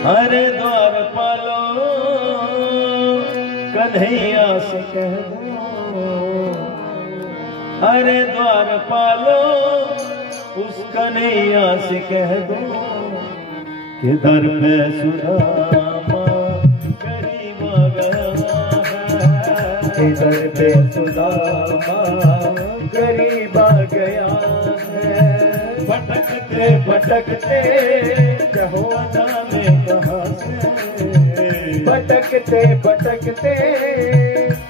अरे द्वारपालो कन्हैया से कह दो, अरे द्वारपालो उस कन्हैया से कह दो कि दर पे सुदामा गरीब आ गया है, दर पे सुदामा गरीब आ गया है। भटकते भटकते जहोना में कहाँ से, भटकते भटकते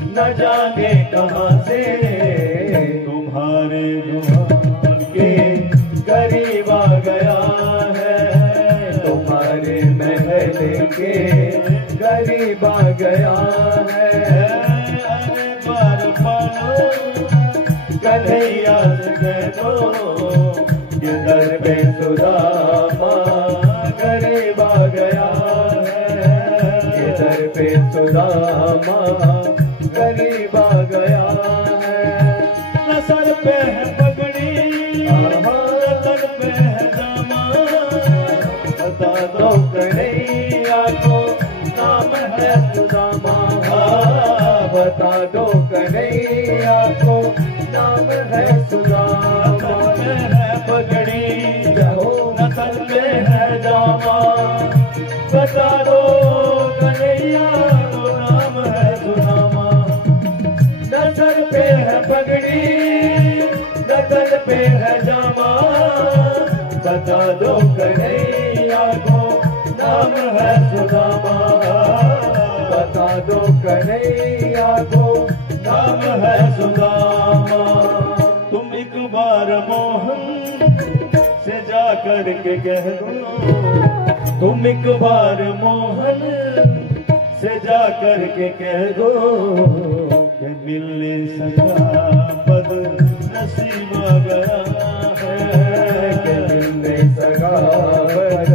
न जाने कहाँ से तुम्हारे दुआर के करीब आ गया है, तुम्हारे महल के करीब आ गया है। अरे द्वारपालो कन्हैया से कह दो कि दर पे सुदामा गरीब आ गया है, दर पे सुदामा गरीब आ गया है। न सर पे है पगड़ी न तन पे है जामा, बता दो कन्हैया को नाम है सुदामा, बता दो कन्हैया को नाम है सुदामा। पगड़ी न तन पे है जामा, बता दो कन्हैया को नाम है सुदामा। न सर पे है पगड़ी न तन पे है जामा, बता दो कन्हैया को नाम है सुदामा, बता दो कन्हैया को नाम है सुदामा। तुम एक बार मोहन से जा कर के कह दो, तुम एक बार मोहन से जा कर के कह दो कि मिलने सका पद नसीब आ गया है, कि मिलने सका पद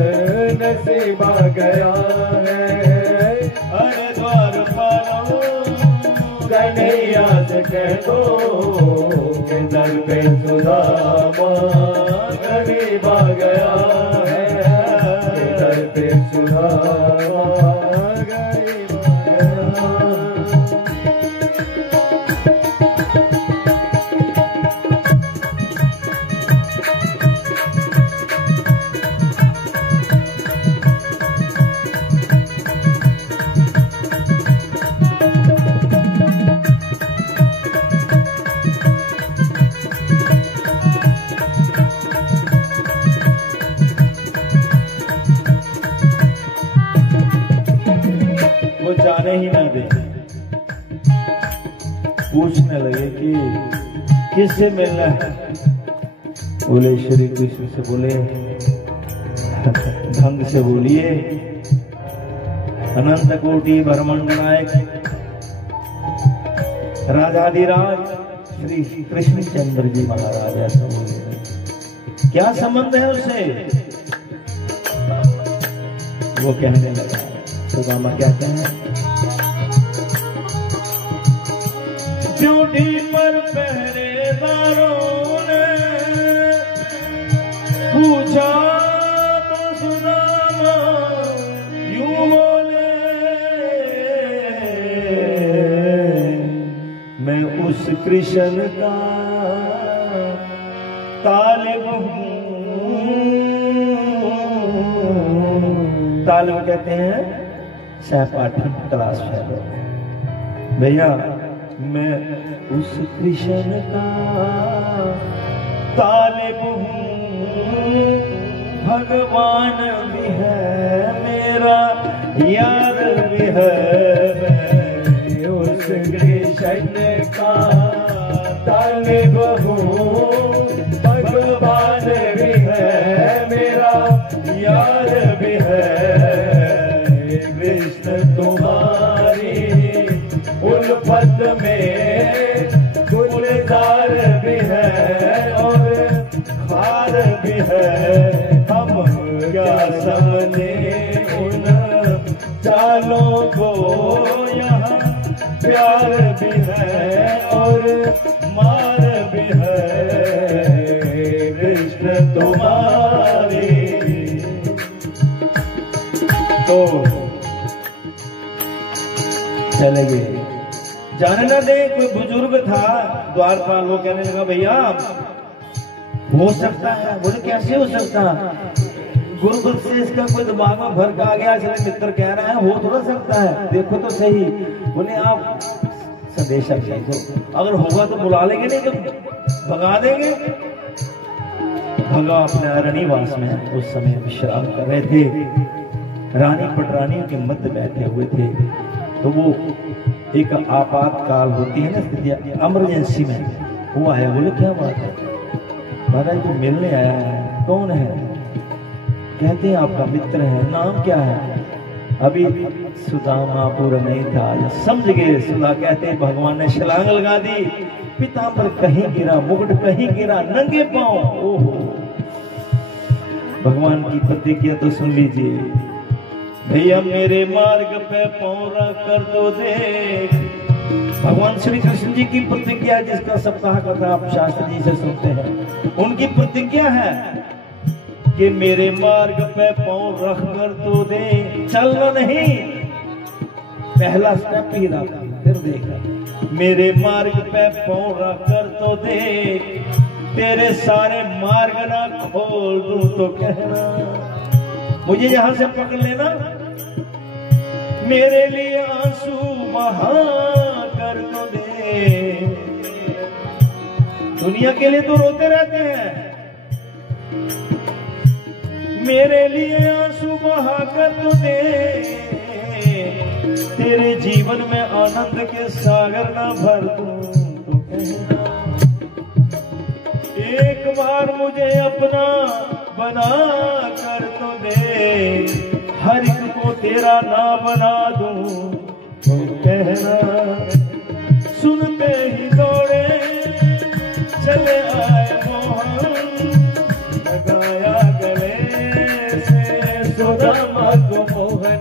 नसीब आ गया है। अरे द्वारपालो कन्हैया से कह दो कि दर पे सुदामा गरीब आ गया है, दर पे सुदामा गरीब आ गया। वो जाने ही ना दे, पूछने लगे कि किससे मिलना है, बोले श्री कृष्ण से। बोले ढंग से बोलिए। अनंत कोटि ब्रह्मांड नायक राजाधिराज श्री कृष्णचंद्र जी महाराज ऐसा बोले। क्या संबंध है उससे? वो कहने लगा, सुदामा क्या कहें, ड्यूटी पर पहरेदारों ने पूछा तो सुदामा यूं बोले, मैं उस कृष्ण का तालिब हूँ। तालिब कहते हैं सहपाठी, क्लास फेलो। भैया मैं उस कृष्ण का तालिब हूँ, भगवान भी है मेरा यार भी है, मैं उस कृष्ण का तालिब हूँ, भगवान भी है मेरा यार भी है। कृष्ण तुम्हारी उल्फत में गुलजार भी है और खार भी है, हम क्या समझे उन चालों को, यहाँ प्यार भी है और मार भी है। कृष्ण तुम्हारी तो चले गए। जाने ना दे, कोई बुजुर्ग था द्वारपाल, वो कहने लगा भैया हो सकता है। बोले कैसे हो सकता? गुरुकुल से इसका कोई दिमाग में भर आ गया, इसलिए मित्र कह रहा है, हो थोड़ा सकता है, देखो तो सही। बोले आप संदेशा भेजो, अगर होगा तो बुला लेंगे, नहीं तो भगा देंगे। भगा अपने अरण्यवास में उस समय विश्राम कर रहे थे। रानी पटरानियों के मध्य बैठे हुए थे। तो वो एक आपातकाल होती है ना स्थिति, इमरजेंसी में वो आया। बोले क्या बात है? महाराज जो मिलने आया है। कौन है? कहते हैं आपका मित्र है। नाम क्या है? अभी सुदामा पूरा नहीं था। समझ गए सुदा। कहते हैं भगवान ने छलांग लगा दी, पीतांबर कहीं गिरा, मुकुट कहीं गिरा, नंगे पांव। ओहो, भगवान की प्रतिज्ञा तो सुन लीजिए। भैया मेरे मार्ग पे पौरा कर दो दे। भगवान श्री कृष्ण जी की प्रतिज्ञा, जिसका सप्ताह कथा आप शास्त्री जी से सुनते हैं, उनकी प्रतिज्ञा है कि मेरे मार्ग पे पांव रख कर तो दे। चलना नहीं, पहला स्टेप ही रखा, फिर देखा। मेरे मार्ग पे पांव रख कर तो दे, तेरे सारे मार्ग ना खोल दूं तो कहना। मुझे यहां से पकड़ लेना, मेरे लिए आंसू बहा कर तो दे। दुनिया के लिए तो रोते रहते हैं, मेरे लिए आंसू बहा कर तो दे। तेरे जीवन में आनंद के सागर ना भर दूं तो कहना। एक बार मुझे अपना बना कर तो दे, हर एक को तेरा ना बना दूं तो कहना। सुनते ही दौड़े चले आए मोहन, लगाया गले से सुदामा को मोहन।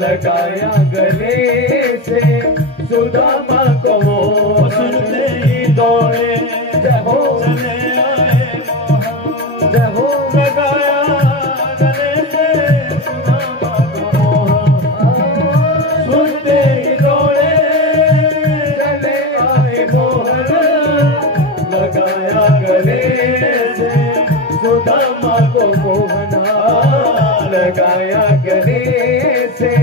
लगाया गले से सुदामा को मोहन। सुनते ही दौड़े चले आए मोहन, लगाया गले से सुदामा को मोहन। सुनते ही दौड़े चले आए मोहन, लगाया गले से सुदामा को मोहन। लगाया गले से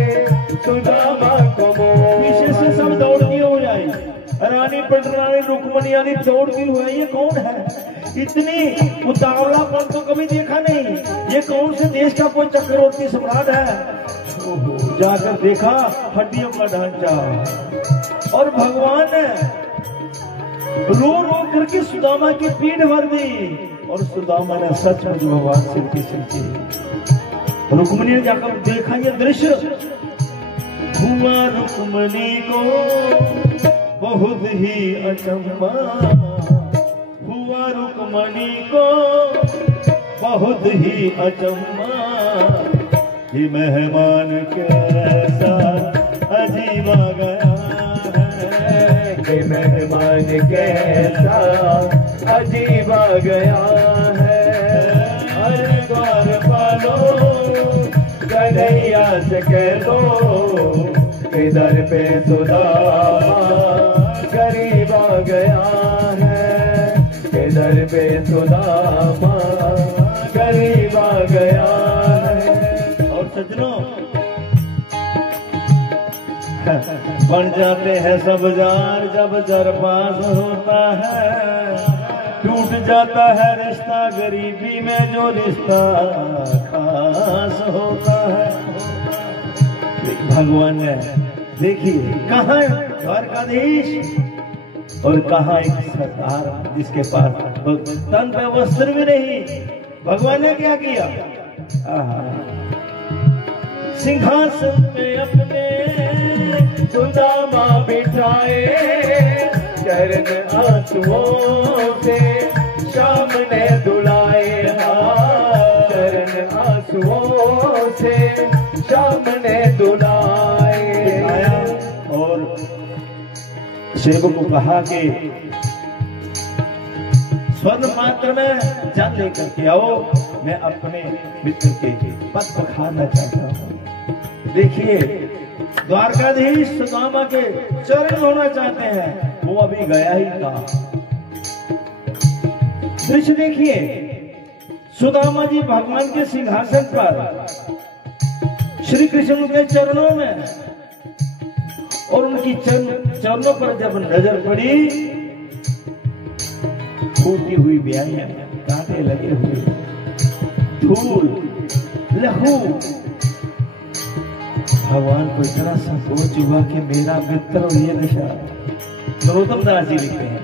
सुदामा को मोहन। पीछे से सब दौड़ती हो जाए, रानी पटरानी रुक्मणी आदि दौड़ती हुई। ये कौन है? इतनी उतावलापन तो कभी देखा नहीं। ये कौन से देश का कोई चक्रवर्ती सम्राट है? जाकर देखा, हड्डियों का ढांचा। और भगवान ने रो रो करके सुदामा की पीठ भर दी। और सुदामा ने सचमुच भगवान शिव की सिद्धि। रुक्मणी ने जाकर देखा ये दृश्य। हुआ रुक्मणी को बहुत ही अचंभा, हुआ रुक्मणी को बहुत ही अचंभा। ये मेहमान कैसा अजीब आ गया है, ये मेहमान कैसा अजीब आ गया है। अरे द्वारपालो कन्हैया से कह दो, इधर पे सुदामा गरीब आ गया है। इधर पे सुदामा गरीब आ गया है। और सज्जनों, बन जाते हैं सब जार जब जरपास होता है। टूट जाता है रिश्ता गरीबी में जो रिश्ता खास होता है। भगवान ने देखिए कहाँ द्वारकाधीश और कहाँ एक सरदार जिसके पास तन पे वस्त्र भी नहीं। भगवान ने क्या किया? सिंहासन पे अपने सुदामा बिठाए, चरण आंसुओं से शाम ने दुलाए। चरण आंसुओं से शाम ने दुलाए। और सेवक को कहा कि स्वर्ण पात्र में जल लेकर के आओ, मैं अपने मित्र के पद पखारना चाहता हूँ। देखिए द्वारकाधीश सुदामा के चरण होना चाहते हैं, वो अभी गया ही था। दृश्य देखिए, सुदामा जी भगवान के सिंहासन पर, श्री कृष्ण के चरणों में, और उनकी चरणों पर जब नजर पड़ी, फूटी हुई ब्याहियां, कांटे लगे हुए, धूल, लहू। भगवान को इतना संकोच हुआ कि मेरा मित्र और ये दशा। नरोत्तम दास जी लिखते हैं,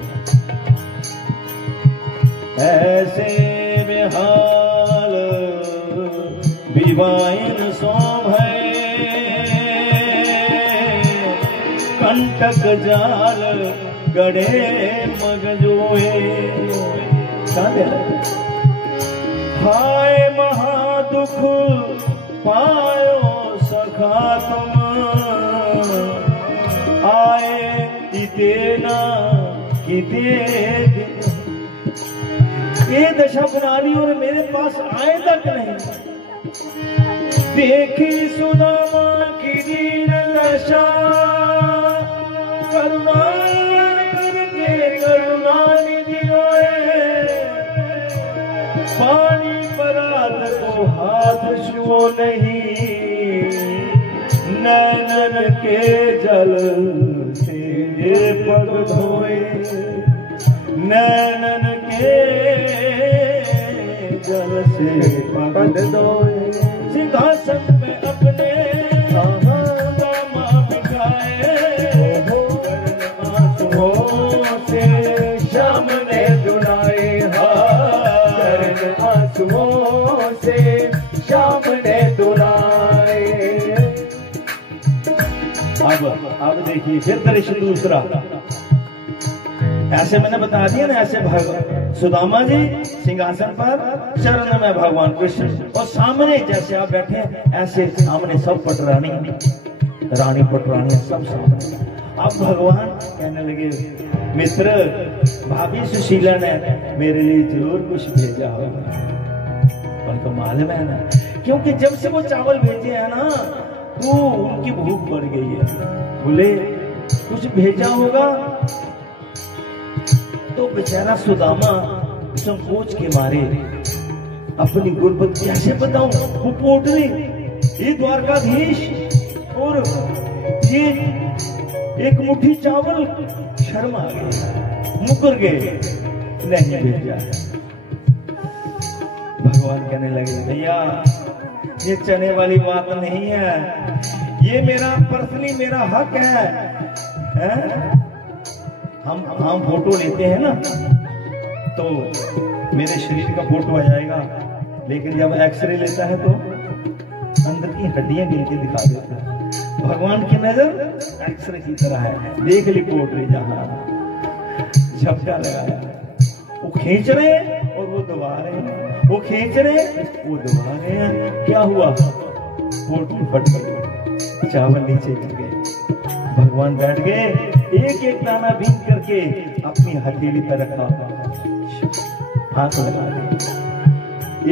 ऐसे बेहाल विवाहिन सोम है, कंटक जाल गड़े मगजोए। हाय महादुख पायो सखा तुम, आए इतेना किते। ये दशा बना ली और मेरे पास आए तक नहीं। देखी सुदामा की दीन दशा, करुणा करके करुणा निधि रोए। पानी परात को हाथ छुओ नहीं, नैनन के जल से ये पग धोए। नैनन के जल से पग धोए। सिंहासन में अपने दामा बिठाए, आंसुओं से श्याम ने दुलाए। चरण आंसुओं से श्याम ने दुलाए। अब देखिए फिर दृश्य दूसरा। ऐसे मैंने बता दिया ना, ऐसे सुदामा जी सिंहासन पर, चरण में भगवान कृष्ण, और सामने जैसे आप बैठे हैं ऐसे सामने सब पटरानी, रानी पटरानी सब सामने। अब भगवान कहने लगे, मित्र भाभी सुशीला ने मेरे लिए जरूर कुछ भेजा होगा। उनको मालूम है ना, क्योंकि जब से वो चावल भेजे हैं ना, तो उनकी भूख बढ़ गई है। बोले कुछ भेजा होगा। तो बेचारा सुदामा संकोच के मारे अपनी गुर्बत कैसे बताऊं, वो पोटली, ये द्वारकाधीश और ये एक मुट्ठी चावल, शर्म आ गई, मुकर गए, नहीं भेजा। भगवान कहने लगे, भैया ये चने वाली बात नहीं है, ये मेरा पर्सनली मेरा हक है? हम फोटो लेते हैं ना, तो मेरे शरीर का फोटो आ जाएगा, लेकिन जब एक्सरे लेता है तो अंदर की हड्डियां गिन के दिखा देता है। भगवान की नजर एक्सरे की तरह है, देख ली पोटली, जहां झपका लगाया, वो खींच रहे और वो दबा रहे हैं, वो खींच रहे वो दबा रहे हैं। क्या हुआ? पोटली फट गई, चावल नीचे गिर गए। भगवान बैठ गए, एक एक दाना बीन करके अपनी हथेली पर रखा, हाथ लगा दिया।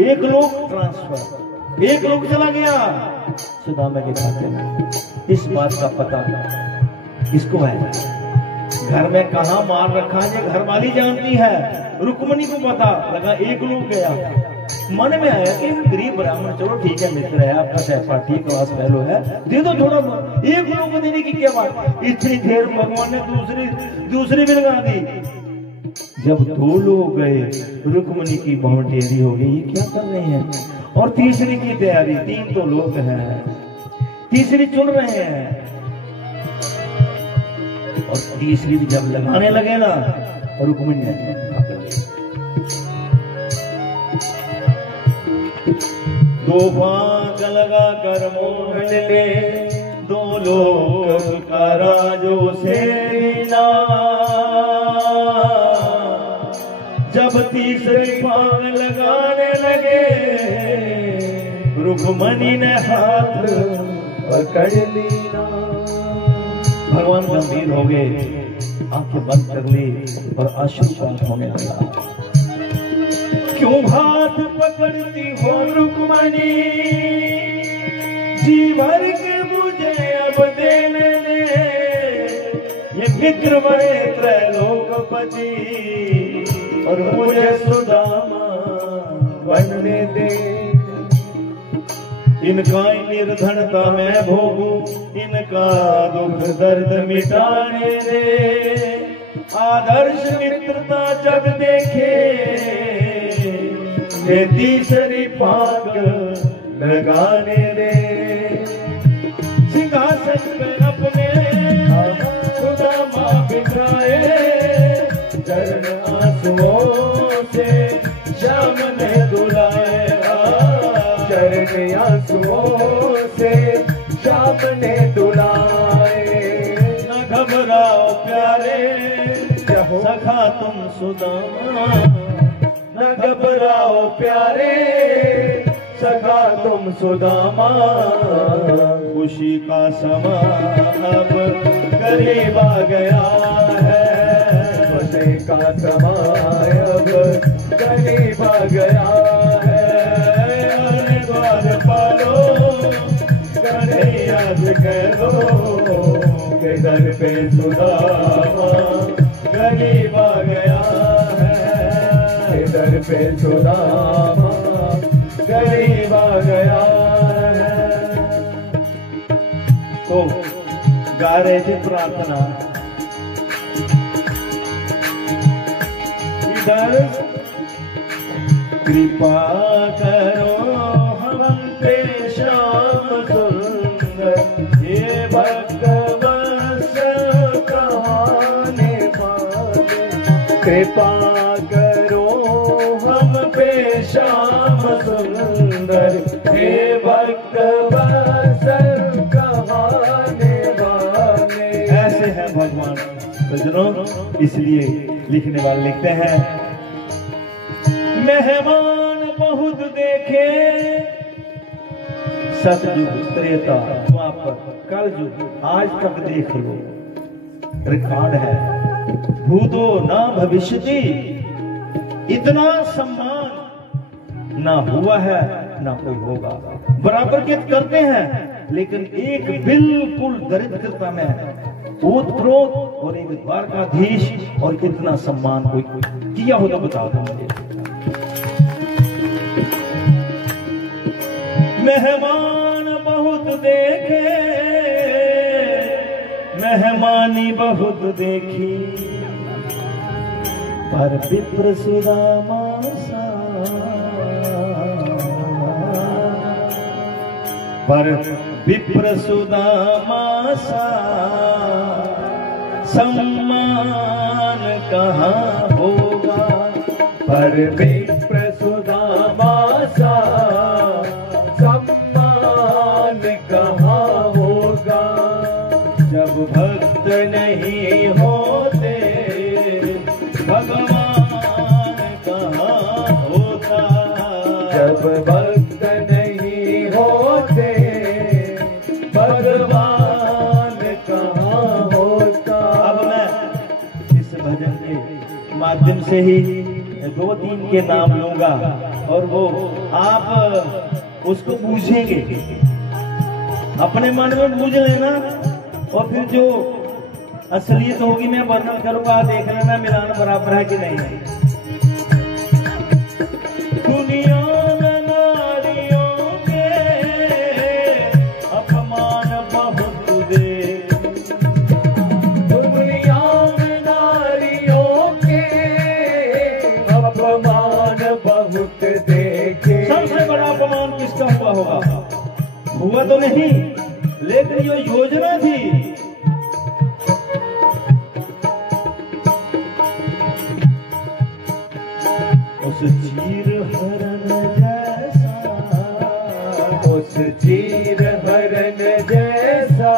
एक लोग ट्रांसफर, एक लोग चला गया सुदामा के खाते में। इस बात का पता किसको है? घर में कहा मार रखा है, घर वाली जानती है, रुक्मणी को पता लगा। एक लोग गया, मन में आया कि गरीब ब्राह्मण, चलो ठीक है मित्र है आपका, सहपाठी क्लास फेलो है, दे दो थोड़ा। एक लोग को देने की क्या बात? इतनी देर भगवान ने दूसरी भी लगा दी। जब दो लोग गए, रुक्मणी की बहुत देरी हो गई, ये क्या कर रहे हैं? और तीसरी की तैयारी, 3 तो लोग हैं, तीसरी चुन रहे हैं। और तीसरी भी जब लगाने लगे ना, रुक्मणी ने दो भाग लगा कर मोह ले, दो लोग का राजो से मिला। जब तीसरे भाग लगाने लगे, रुक्मणी ने हाथ पकड़ लिया। भगवान गंभीर हो गए, आंखें बंद कर ली और अश्रुपात होने लगा। क्यों हाथ पकड़ती हो रुक्मणी, जी भर के मुझे अब देने दे, ये मित्र बड़े त्रैलोकपति और मुझे सुदामा बनने दे। इनका निर्धनता मैं भोगूं, इनका दुख दर्द मिटाने दे, आदर्श मित्रता जग देखे, ये तीसरी पाग लगाने दे। सिंहासन पे अपने सुदामा बिठाए, चरण आंसुओं से श्याम ने दुलाए, चरण आंसुओं से श्याम ने दुलाए। न घबराओ प्यारे सखा तुम सुदामा, न घबराओ प्यारे सखा तुम सुदामा, खुशी का समा अब करीब आ गया है, खुशी का समा अब करीब आ गया है। आने द्वार पालो कन्हैया से कह दो के घर पे सुदामा करीब आ गया है, के घर पे सुदामा करीब आ गया है। तो गा रहे थे प्रार्थना, इधर कृपा करो हम पे श्याम सुंदर, ये भक्त वत्स कहाने पाले। कृपा करो हम पे श्याम सुंदर, हे भक्त वत्स कहाने वाले। ऐसे है भगवान सज्जनों, इसलिए लिखने वाले लिखते हैं, मेहमान बहुत देखे, सतयुग त्रेता द्वापर कलयुग आज तक देख लो, रिकॉर्ड है। भूतो ना भविष्यति, इतना सम्मान ना हुआ है ना कोई होगा। बराबर के करते हैं, लेकिन एक बिल्कुल दरिद्रता में ओतप्रोत और एक द्वारकाधीश, और इतना सम्मान कोई किया हो तो बताओ मुझे। मेहमान बहुत देखे, मेहमानी बहुत देखी, पर विप्र सुदामा सा, पर विप्र सुदामा सा सम्मान कहाँ होगा, पर विप्र सुदामा सा सम्मान कहाँ होगा। जब भक्त नहीं होते भगवान कहाँ होता, जब भक्त नहीं होते भगवान कहाँ होता। अब मैं इस भजन के माध्यम से ही 2-3 के नाम लूंगा, और वो आप उसको बूझेंगे, अपने मन में बूझ लेना, और फिर जो असलियत होगी मैं वर्णन करूंगा, देख लेना मिलान बराबर है कि नहीं है। दुनिया में नारियों के अपमान बहुत देखे, दुनिया में नारियों के अपमान बहुत देखे। सबसे बड़ा अपमान किसका हुआ होगा? हुआ तो नहीं, लेकिन जो योजना थी उस चीर हरण जैसा, उस चीर हरण जैसा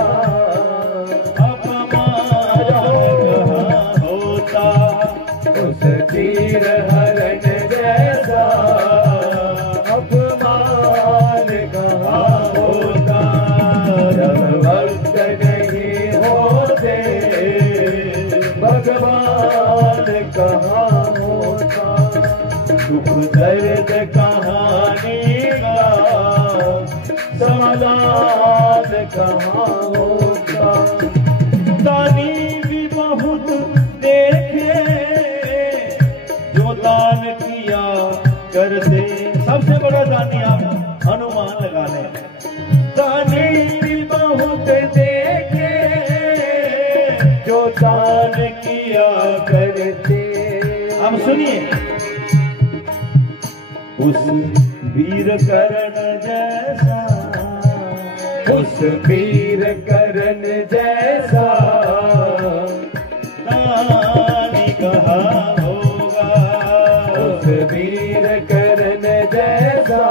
अपमान कहाँ होता, उस चीर हरण जैसा अपमान कहाँ होता। जब भक्त नहीं होते भगवान कहाँ होता, दुख दर्द कहाँ होगा। दानी भी बहुत देखे जो दान किया करते। सबसे बड़ा दानी आप अनुमान लगा लें। दानी भी बहुत देखे जो दान किया करते। अब सुनिए, उस वीर करण जैसा, उस वीर करण जैसा दानी कहाँ होगा। उस वीर करण जैसा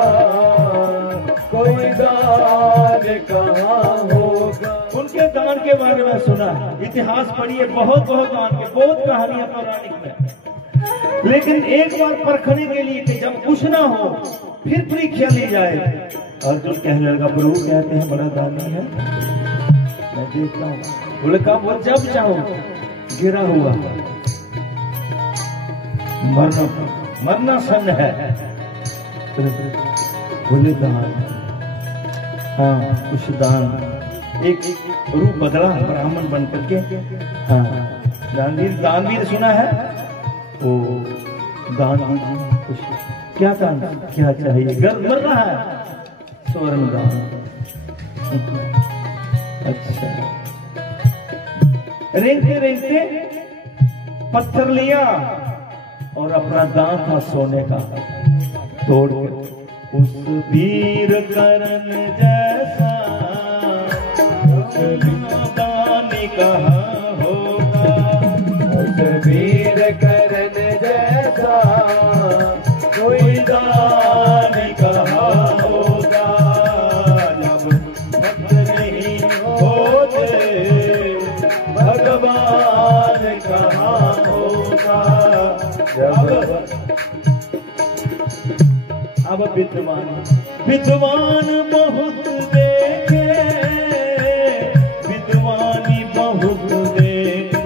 कोई दान कहाँ होगा। उनके दान के बारे में सुना है, इतिहास पढ़िए, बहुत बहुत दान के, बहुत कहानियां पौराणिक में। लेकिन एक बार परखने के लिए कि जब कुछ ना हो फिर परीक्षा ली जाए। अर्जुन कहने लगा, प्रभु कहते हैं बड़ा दानी है, मैं देखता हूँ। बोले कब? वो जब चाहो। गिरा हुआ मरना सन है। बोले दान, हाँ कुछ दान। एक रूप बदला ब्राह्मण बन करके। हाँ दानवीर सुना है। ओ दान दीजिए, कुछ क्या दान, क्या चाहिए? गर्व मर रहा है, स्वर्ण दान। अच्छा, रेंगते रेंगते पत्थर लिया और अपना दांत था सोने का तोड़ के। उस वीर करण जैसा दानी कहाँ होगा। उस वीर करण जैसा कोई दान कहाँ होगा। जब भक्त नहीं होते भगवान कहाँ होगा। अब विद्वान बहुत देखे, विद्वानी बहुत देखे।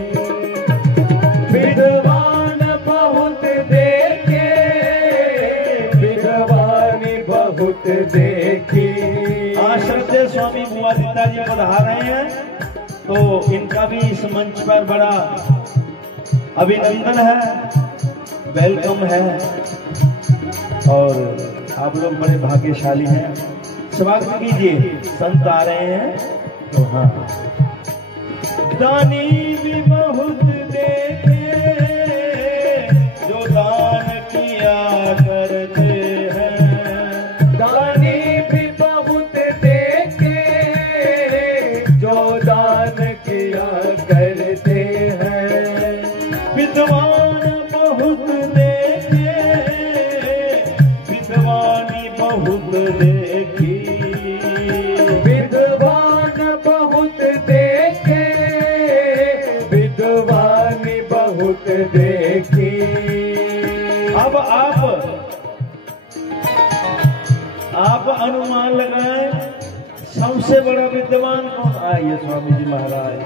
विद्वान बहुत देखे, विद्वानी बहुत देखी। श्रद्धेय स्वामी बुआदित्य जी पधार रहे हैं, तो इनका भी इस मंच पर बड़ा अभिनंदन है, वेलकम है। और आप लोग बड़े भाग्यशाली हैं। स्वागत कीजिए, संत आ रहे हैं। तो हाँ, दानी भी बहुत देखे जो दान किया करते हैं। दानी भी बहुत देखे जो दान किया करते हैं। विद्वान बहुत देखे, विद्वानी बहुत देखी। विद्वान बहुत देखे, विद्वानी बहुत देखी। अब आप अनुमान लगाएं, सबसे बड़ा विद्वान कौन? आइए स्वामी जी महाराज।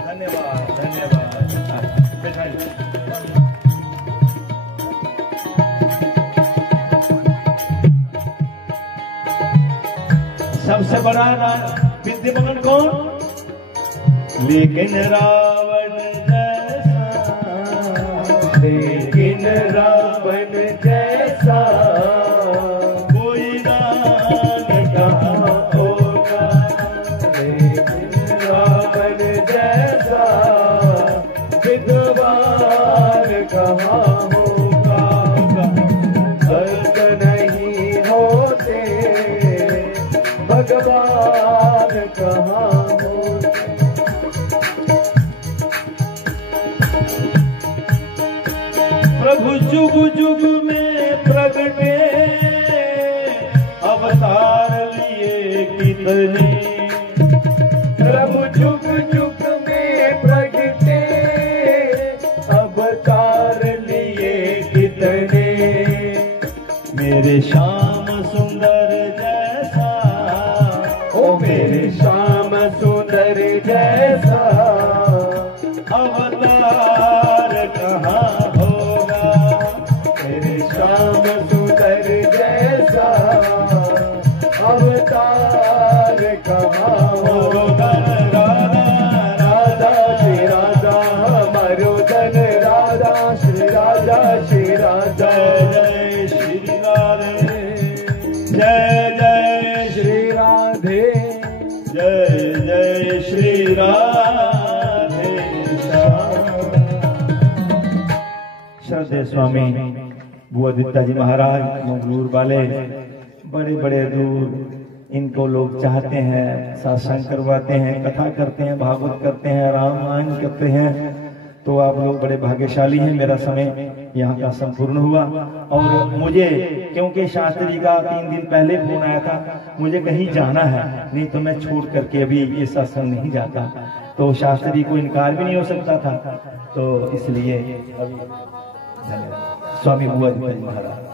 धन्यवाद धन्यवाद। बैठाइए। सबसे बड़ा विद्वान कौन? लेकिन रावण जैसा, लेकिन रावण जैसा कोई दान कहाँ होगा। लेकिन रावण जैसा विद्वान कहाँ होगा। भक्त नहीं होते भगवान कहाँ होते। प्रभु जुग जुग में प्रगटे अवतार लिए कितने। प्रभु जुग जुग में प्रगटे अवतार लिए कितने। मेरे श्याम सुंदर जैसा, ओ मेरे श्याम सुंदर जैसा अवतार कहाँ होगा। मेरे श्याम सुंदर जैसा अवतार कहावो धन राधा राधा श्री राधा हमारो धन राधा श्री राधा श्री राधा जय श्री राधे जय जय श्री राधे जय जय श्री राधे श्रद्धेय स्वामी बुआदित्य जी महाराज मंगलूर वाले, बड़े बड़े दूर इनको लोग चाहते हैं, सत्संग करवाते हैं, कथा करते हैं, भागवत करते हैं, रामायण करते हैं। तो आप लोग बड़े भाग्यशाली हैं। मेरा समय यहाँ का संपूर्ण हुआ और मुझे क्योंकि शास्त्री जी का 3 दिन पहले फोन आया था, मुझे कहीं जाना है, नहीं तो मैं छोड़ करके अभी ये सत्संग नहीं जाता। तो शास्त्री को इनकार भी नहीं हो सकता था, तो इसलिए स्वामी बुआदित्य जी महाराज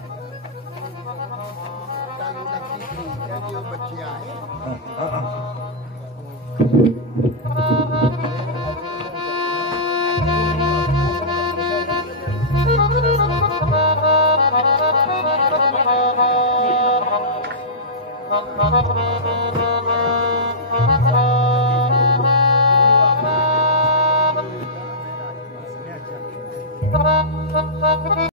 Thank you.